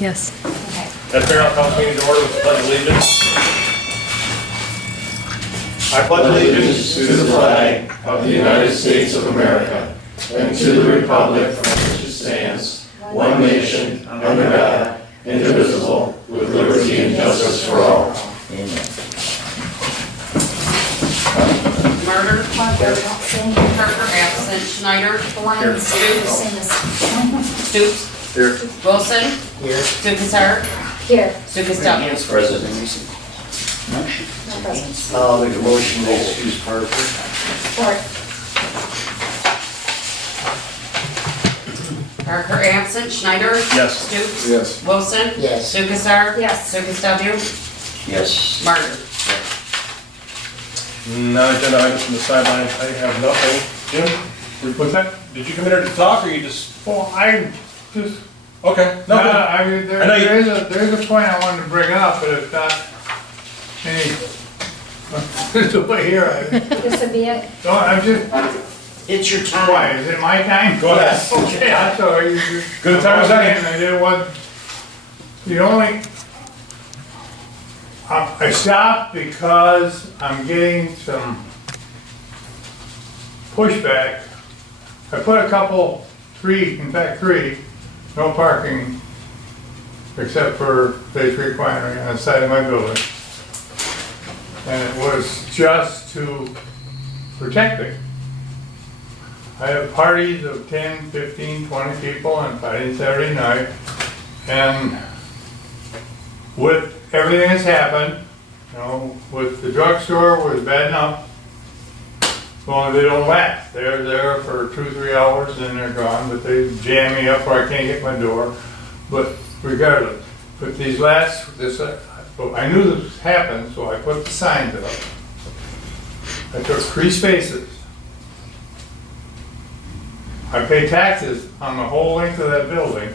Yes. Okay. That Fair Council meeting to order with the pledge of allegiance. I pledge allegiance to the flag of the United States of America and to the republic for which it stands, one nation, under God, indivisible, with liberty and justice for all. Amen. Murder, Parker absent, Schneider, Stoops, Here. Wilson, Here. Sukasar, Here. Sukasar. Yes, President. No presents. I'll make a motion to excuse Parker. Support. Parker absent, Schneider. Yes. Stoops. Yes. Wilson. Yes. Sukasar. Yes. Sukasar. Yes. Martyr. Non-agenda items from the sideline, I have nothing. Jim, what's that? Did you come in here to talk or you just? Well, I just, Okay. no, No, good. I mean, I know you- there's a point I wanted to bring up, but it's not any, it's over here. This would be it. No, I'm just, It's your why, is it my time? Go ahead. Okay, I'm sorry. You- Good time as any. I did one, the only, I stopped because I'm getting some pushback. I put a couple, three, no parking except for Phase Refinery on the side of my building. And it was just to protect me. I have parties of 10, 15, 20 people on Friday and Saturday night. And with everything that's happened, you know, with the drugstore was bad enough. Well, they don't last. They're there for 2 or 3 hours and then they're gone, but they jam me up or I can't get my door. But regardless, but these last, I knew this happened, so I put the signs up. I took 3 spaces. I pay taxes on the whole length of that building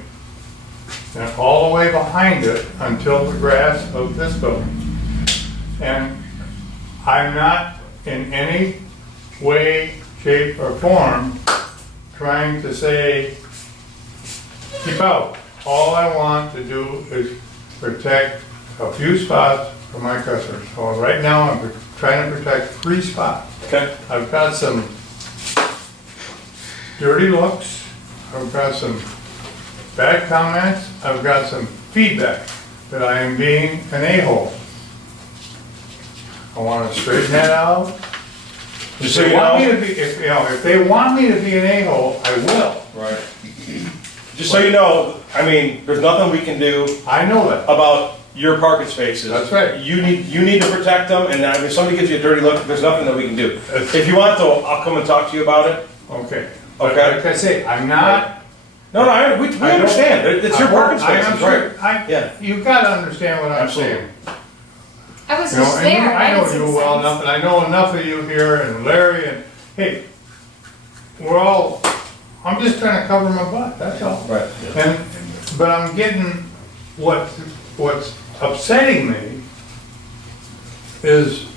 and all the way behind it until the grass of this building. And I'm not in any way, shape, or form trying to say, keep out. All I want to do is protect a few spots for my customers. So right now, I'm trying to protect 3 spots. Okay. I've got some dirty looks, I've got some bad comments, I've got some feedback that I am being an a-hole. I want to straighten that out. Just If so they you want me know. to be, if they want me to be an a-hole, I will. Right. Just so you know, I mean, there's nothing we can do I know that. about your parking spaces. That's right. You need to protect them, and if somebody gives you a dirty look, there's nothing that we can do. If you want, though, I'll come and talk to you about it. Okay. But Okay. like I say, I'm not. No, we understand. It's your parking spaces, right? Yeah. You've got to understand what I'm Absolutely. saying. I was You know, just and you- there. I know didn't you see well signs. enough, and I know enough of you here, and Larry, and, hey, we're all, I'm just trying to cover my butt, that's all. Right. And, but I'm getting, what's upsetting me is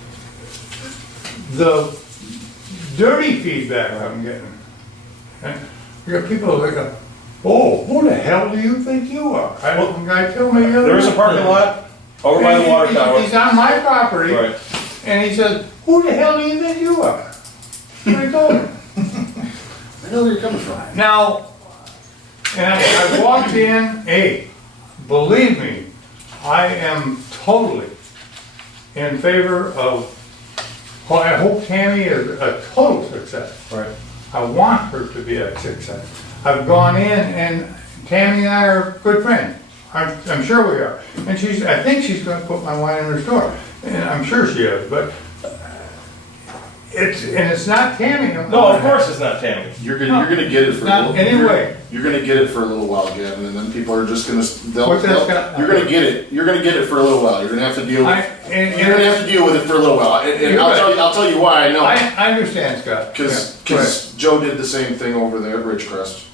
the dirty feedback I'm getting. And you got people that go, oh, who the hell do you think you are? I had one guy tell me the other There is a day. parking lot over by the water tower. He's on my property. Right. And he says, who the hell do you think you are? And I told him. I know where you're coming from. Now, and I walked in, hey, believe me, I am totally in favor of, well, I hope Tammy is a total success. Right. I want her to be a success. I've gone in and Tammy and I are good friends. I'm sure we are. And I think she's gonna put my wine in her store. And I'm sure she is, but it's not Tammy. No, of course it's not Tammy. You're gonna get it for a Not little. anyway. You're gonna get it for a little while, Gavin, and then people are just gonna. What's that, Scott? You're gonna get it. You're gonna get it for a little while. You're gonna have to deal. And You're gonna have to deal with it for a little while, and You're right. I'll tell you why I know. I understand, Scott. Because Joe did the same thing over there at Ridgecrest.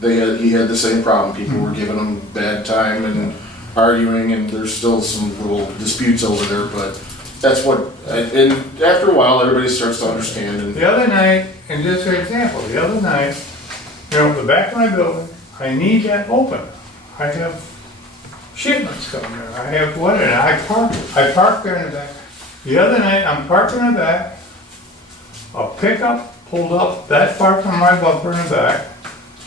He had the same problem. People were giving him bad time and arguing, and there's still some little disputes over there. But that's what. And after a while, everybody starts to understand. And The other night, and just for example, the other night, you know, the back of my building, I need that open. I have shipments coming in. I have one, and I park there in the back. The other night, I'm parked in the back, a pickup pulled up that far from my bumper in the back,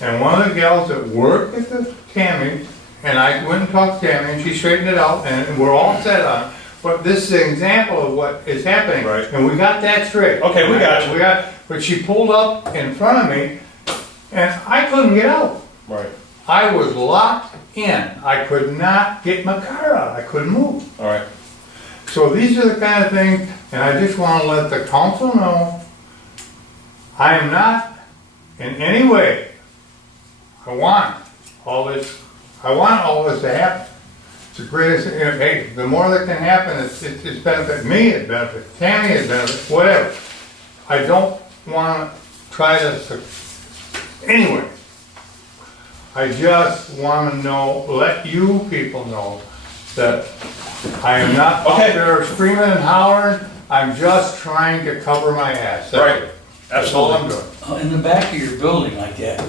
and one of the gals that worked at the Tammy, and I went and talked to Tammy, and she straightened it out, and we're all set on it. But this is an example of what is happening. Right. And we got that straight. Okay, we got you. But she pulled up in front of me, and I couldn't get out. Right, I was locked in. I could not get my car out. I couldn't move. all right. So these are the kind of things, and I just want to let the council know, I am not in any way, I want all this to happen. It's the greatest, hey, the more that can happen, it's benefit me, it benefits Tammy, it benefits whatever. I don't want to try to, anyway. I just want to let you people know that I am not out Okay. there screaming and hollering, I'm just trying to cover my ass. That's Right. it. That's all I'm Absolutely. doing. In the back of your building like that,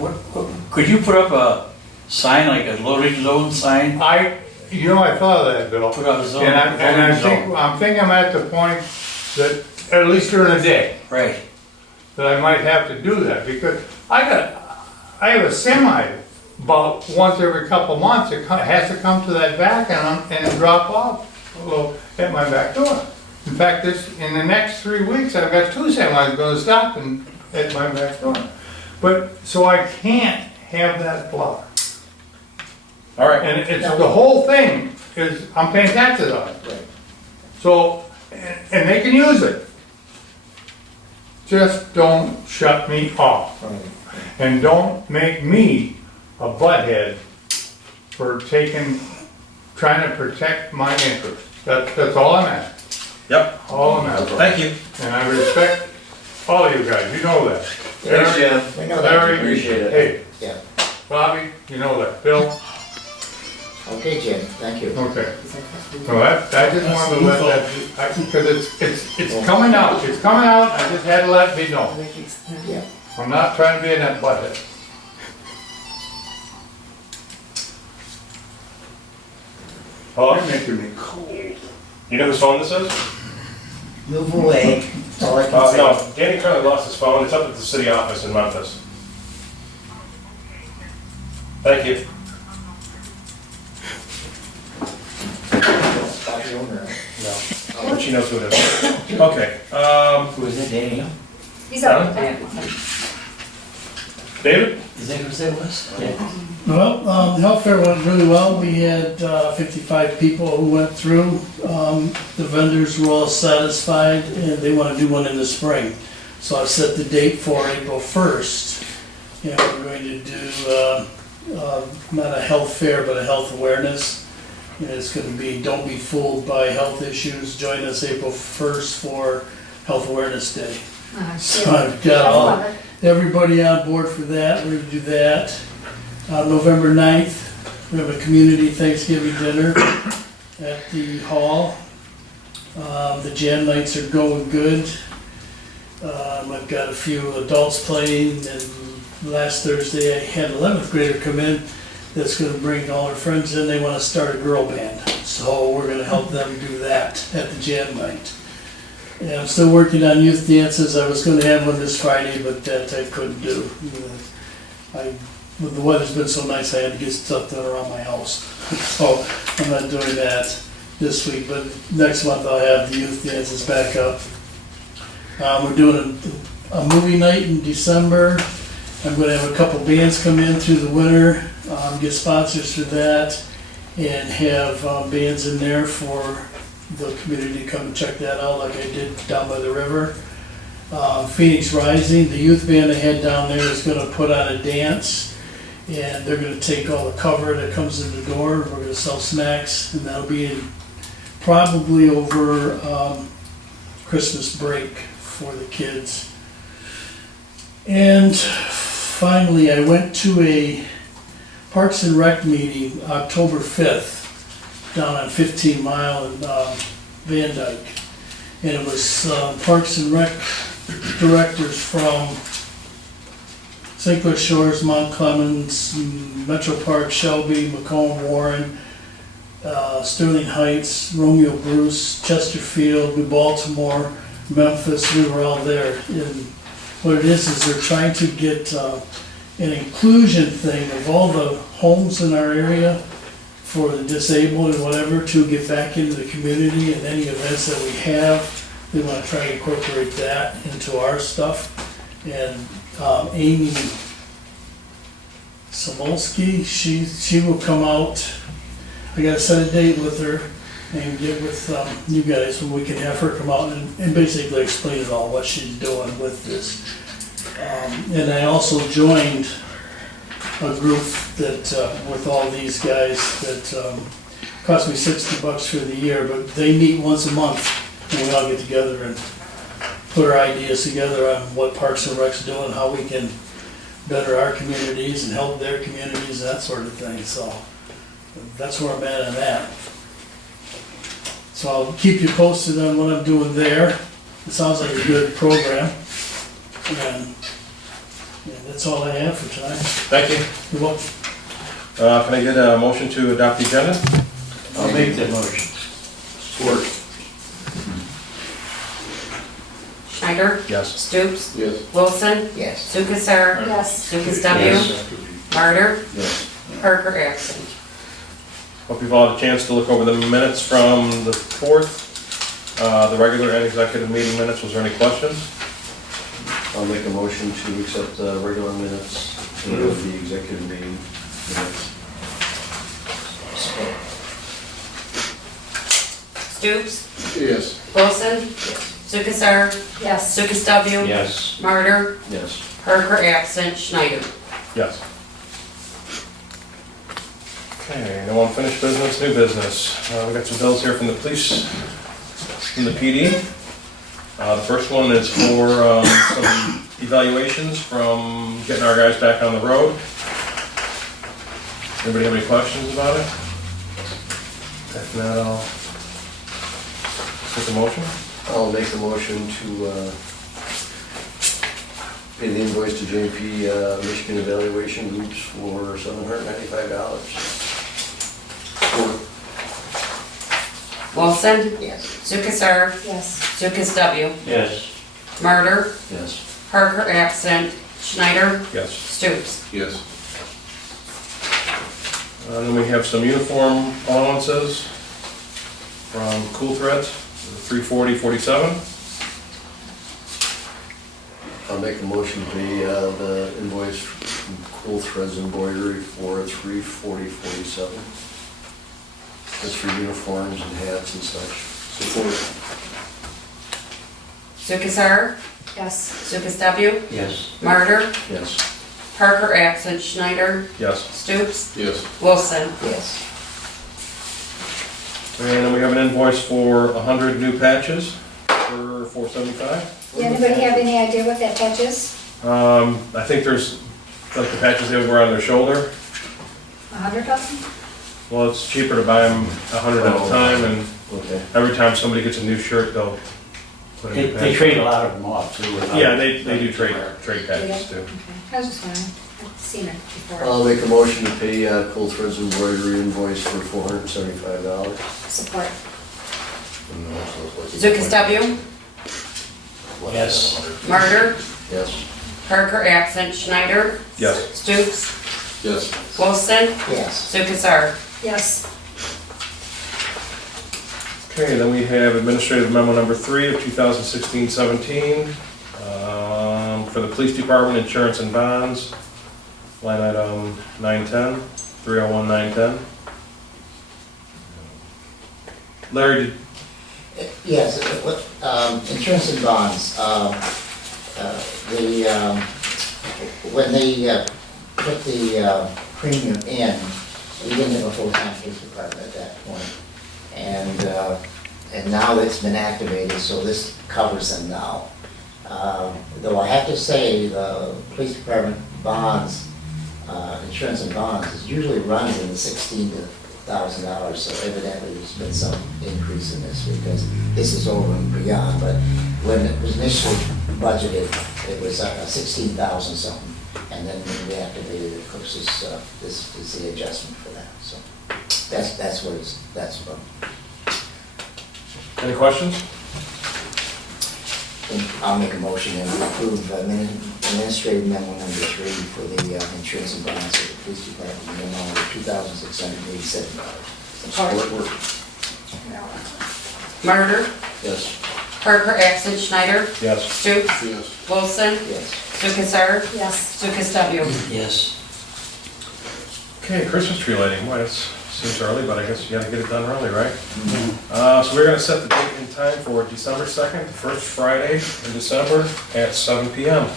could you put up a sign, like a loading zone sign? I thought of that, Bill. Put up a zone. And I'm thinking I'm at the point that, at least during the day, Right. that I might have to do that, because I have a semi about once every couple months, it has to come to that back and drop off a little at my back door. In fact, in the next 3 weeks, I've got 2 semis gonna stop at my back door. But, so I can't have that blocked. All right. And it's, the whole thing is, I'm paying taxes on it. Right. So, and they can use it. Just don't shut me off. And don't make me a butthead for trying to protect my interests. That's all I'm at. Yep, All I'm at. thank you. And I respect all of you guys, you know that. Thanks, Jim. We know that. Larry, Appreciate it. hey, Yeah. Bobby, you know that. Bill, Okay, Jim, thank you. okay. So I just wanted to let that, because it's coming out, I just had to let me know. Yeah. I'm not trying to be in that butthead. Hello? You're making me cold. You know whose phone this is? Move away, that's all I can say. No, Danny currently lost his phone. It's up at the city office in Memphis. Thank you. Stop the owner. No, but she knows who it is. Okay, Who is it, Daniel? He's up. David? Is that who it was? Yeah. Well, the health fair went really well. We had 55 people who went through. The vendors were all satisfied and they want to do one in the spring. So I've set the date for April 1st. And we're going to do not a health fair, but a health awareness. And it's going to be Don't Be Fooled by Health Issues. Join us April 1st for Health Awareness Day. So I've got everybody on board for that. We're going to do that. November 9th, we have a community Thanksgiving dinner at the hall. The jam nights are going good. I've got a few adults playing, and last Thursday I had an 11th grader come in that's gonna bring all her friends in. They wanna start a girl band. So we're gonna help them do that at the jam night. And I'm still working on youth dances. I was gonna have one this Friday, but that I couldn't do. The weather's been so nice, I had to get stuff done around my house. So I'm not doing that this week, but next month I'll have the youth dances back up. We're doing a movie night in December. I'm gonna have a couple bands come in through the winter, get sponsors for that, and have bands in there for the community to come and check that out like I did down by the river. Phoenix Rising, the youth band I had down there is gonna put on a dance. And they're gonna take all the cover that comes in the door, we're gonna sell snacks, and that'll be in probably over Christmas break for the kids. And finally, I went to a Parks and Rec meeting October 5th down on 15 Mile in Van Dyke. And it was Parks and Rec directors from St. Clair Shores, Mount Clemens, Metro Park, Shelby, Macomb, Warren, Sterling Heights, Romeo Bruce, Chesterfield, New Baltimore, Memphis, we were all there. And what it is they're trying to get an inclusion thing of all the homes in our area for the disabled and whatever to get back into the community, and any events that we have, they want to try to incorporate that into our stuff. And Amy Samolsky, she will come out. I gotta set a date with her and get with you guys when we can have her come out and basically explain it all, what she's doing with this. And I also joined a group that, with all these guys, that cost me $60 for the year, but they meet once a month and we all get together and put our ideas together on what Parks and Rec's doing, how we can better our communities and help their communities, that sort of thing. So that's where I'm at on that. So I'll keep you posted on what I'm doing there. It sounds like a good program. And yeah, that's all I have for tonight. Thank you. You're welcome. Can I get a motion to adopt the agenda? I'll make that motion. Support. Schneider? Yes. Stoops? Yes. Wilson? Yes. Lukasar? Yes. LukasW? Martyr? Yes. Parker absent. Hope you've all had a chance to look over the minutes from the 4th, the regular and executive meeting minutes. Was there any questions? I'll make a motion to accept the regular minutes of the executive meeting minutes. Stoops? Yes. Wilson? Lukasar? Yes. LukasW? Yes. Martyr? Yes. Parker absent. Schneider? Yes. Okay, no unfinished business, new business. We got some bills here from the police, from the PD. The first one is for some evaluations from getting our guys back on the road. Anybody have any questions about it? If not, I'll take a motion. I'll make a motion to pay the invoice to JP Michigan Evaluation Groups for $795. Wilson? Yes. Lukasar? Yes. Lukasw? Yes. Martyr? Yes. Parker absent. Schneider? Yes. Stoops? Yes. Then we have some uniform allowances from Cool Threads, $340.47. I'll make a motion to pay the invoice from Cool Threads Embroidery for $340.47. That's for uniforms and hats and such. Support. Lukasar? Yes. Lukasw? Yes. Martyr? Yes. Parker absent. Schneider? Yes. Stoops? Yes. Wilson? Yes. And then we have an invoice for 100 new patches for $475. Does anybody have any idea what that touch is? I think there's, like the patches they would wear on their shoulder. 100 of them? Well, it's cheaper to buy them 100 at a time, and Okay. every time somebody gets a new shirt, they'll put a new patch. They trade a lot of them off too. Yeah, they do trade patches too. Okay. I was just wondering. I've seen it before. I'll make a motion to pay Cool Threads Embroidery invoice for $475. Support. Lukasw? Yes. Martyr? Yes. Parker absent. Schneider? Yes. Stoops? Yes. Wilson? Yes. Lukasar? Yes. Okay, then we have administrative memo number 3 of 2016-17 for the police department, insurance and bonds, line item 910, 301-910. Larry, Yes, insurance and bonds, when they put the premium in, we didn't have a full-time police department at that point. And now it's been activated, so this covers them now. Though I have to say, the police department bonds, insurance and bonds, is usually runs in the $16,000, so evidently there's been some increase in this because this is over and beyond, but when it was initially budgeted, it was 16,000 something, and then when we activated it, of course, this is the adjustment for that, so. That's what it's, that's what, Any questions? I'll make a motion and approve administrative memo number 3 for the insurance and bonds of the police department in the amount of $2,687. Support. Martyr, Yes. Parker, absent Schneider, Yes. Stutes, Yes. Wilson, Yes. Lukasar, Yes. LukasW. Yes. Okay, Christmas tree lighting, boy, it seems early, but I guess you gotta get it done early, right? So we're gonna set the date and time for December 2nd, the first Friday in December at 7 PM.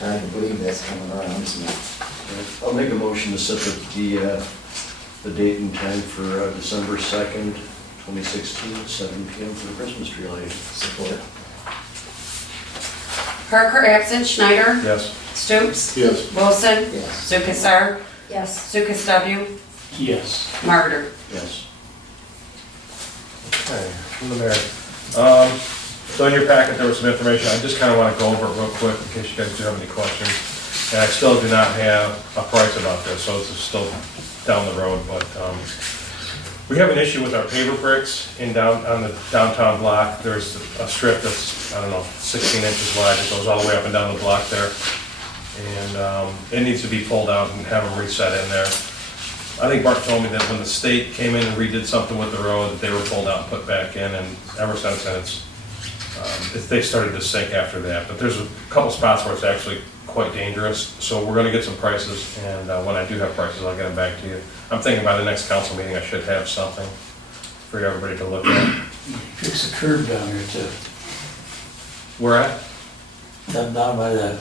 Hard to believe that's coming around, isn't it? I'll make a motion to set the date and time for December 2nd, 2016, 7 PM for the Christmas tree lighting. Support. Parker, absent Schneider, Yes. Stutes, Yes. Wilson, Yes. Lukasar, Yes. Lukasw, Yes. Martyr. Yes. Okay, from the mayor. So in your packet, there was some information, I just kinda wanna go over it real quick in case you guys do have any questions. And I still do not have a price about this, so this is still down the road, but, we have an issue with our paver bricks on the downtown block. There's a strip that's, I don't know, 16 inches wide, it goes all the way up and down the block there. And, it needs to be pulled out and have them reset in there. I think Bart told me that when the state came in and redid something with the road, that they were pulled out and put back in, and ever since then, they started to sink after that. But there's a couple spots where it's actually quite dangerous, so we're gonna get some prices, and when I do have prices, I'll get them back to you. I'm thinking by the next council meeting, I should have something for everybody to look at. Fix the curb down there too. Where at? Down by the,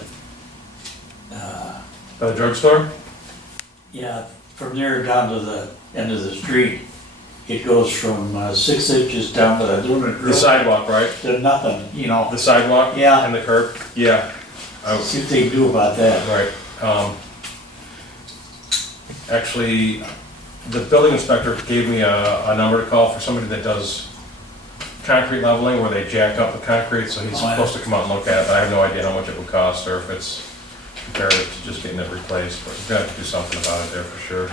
By the drugstore? yeah, from there down to the end of the street. It goes from 6 inches down to The sidewalk, right? to nothing, you know. The sidewalk? Yeah. And the curb? Yeah. See what they can do about that. Right. Actually, the building inspector gave me a number to call for somebody that does concrete leveling where they jack up the concrete, so he's Oh, yeah. supposed to come out and look at it, but I have no idea how much it would cost or if it's comparative to just getting it replaced, but we're gonna have to do something about it there for sure.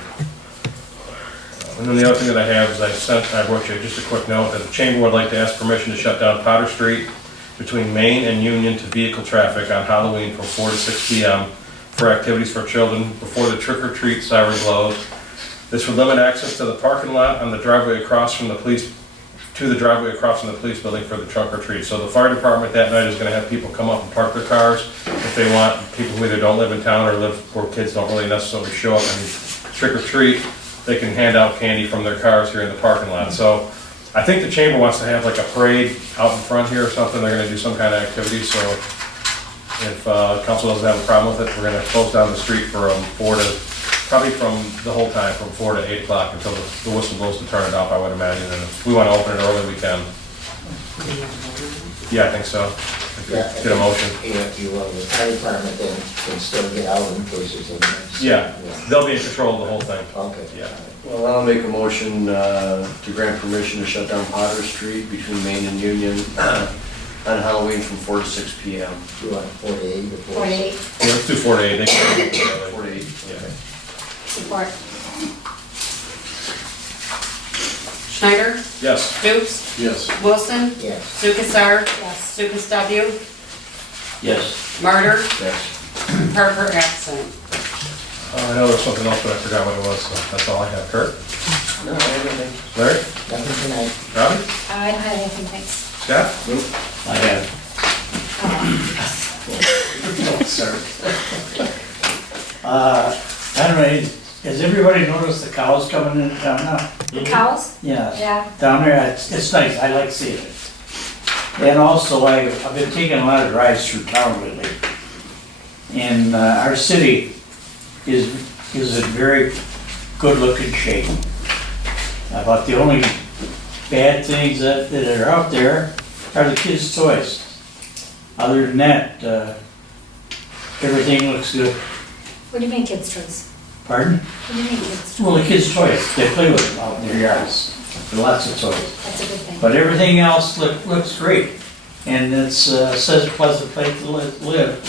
And then the other thing that I have is I wrote you just a quick note that the chamber would like to ask permission to shut down Potter Street between Main and Union to vehicle traffic on Halloween from 4 to 6 PM for activities for children before the trick-or-treat siren blows. This would limit access to the parking lot on the driveway across from the police, to the driveway across from the police building for the trunk or treat. So the fire department that night is gonna have people come up and park their cars if they want, people who either don't live in town or live where kids don't really necessarily show up and trick or treat, they can hand out candy from their cars here in the parking lot. So I think the chamber wants to have like a parade out in front here or something, they're gonna do some kind of activity, so if council doesn't have a problem with it, we're gonna close down the street for 4 to, probably from the whole time, from 4 to 8 o'clock until the whistle blows to turn it off, I would imagine, and if we wanna open it early, we can. Yeah, I think so. Get a motion. The fire department then can still get out in case there's an emergency. Yeah, they'll be in control of the whole thing. Okay. Yeah. Well, I'll make a motion to grant permission to shut down Potter Street between Main and Union on Halloween from 4 to 6 PM. You want 48 or 48. Yeah, let's do 4 to 8. They can do it early. 4 to 8. Yeah. Support. Schneider, Yes. Stutes, Yes. Wilson, Yes. Lukasar, Yes. Lukasw, Yes. Martyr, Yes. Parker, absent. I know there was something else, but I forgot what it was, so that's all I have. Kurt? No, everything. Larry? Nothing tonight. Robbie? I don't have anything, thanks. Scott? I have. Sorry. I don't know, has everybody noticed the cows coming in town now? The cows? Yeah. Yeah. Down there, it's nice, I like seeing it. And also, I've been taking a lot of drives through town lately. And our city is in very good looking shape. About the only bad things that are out there are the kids' toys. Other than that, everything looks good. What do you mean kids' toys? Pardon? What do you mean kids' toys? Well, the kids' toys, they play with them out in their yards. There are lots of toys. That's a good thing. But everything else looks great. And it's, says a pleasant place to live.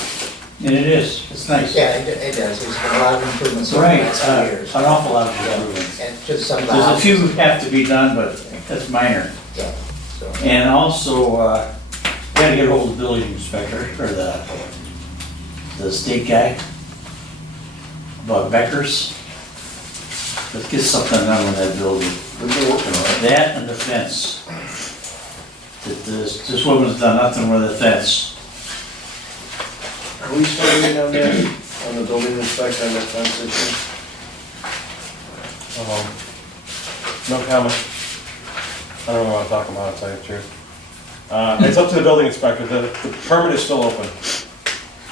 And it is, it's nice. Yeah, it does, there's been a lot of improvements over the Right, last few years. an awful lot of improvements. And just some of the There's a houses. few have to be done, but that's minor. Yeah, so, And also, gotta get ahold of the building inspector, or the state guy, about Becker's. Let's get something done with that building. They're working on it. That and the fence. This woman's done nothing with the fence. Are we still waiting on that, on the building inspection on that fence issue? No comment. I don't want to talk about it, to tell you the truth. It's up to the building inspector, the permit is still open.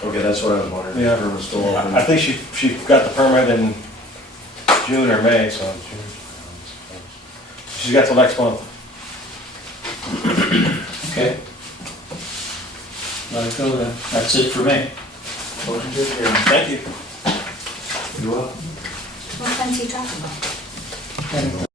Okay, that's what I was wondering. Yeah. The permit's still open. I think she got the permit in June or May, so June. She's got till next month. Okay. Let it go then. That's it for me. motion to adjourn. Thank you. You're welcome. What fence are you talking about?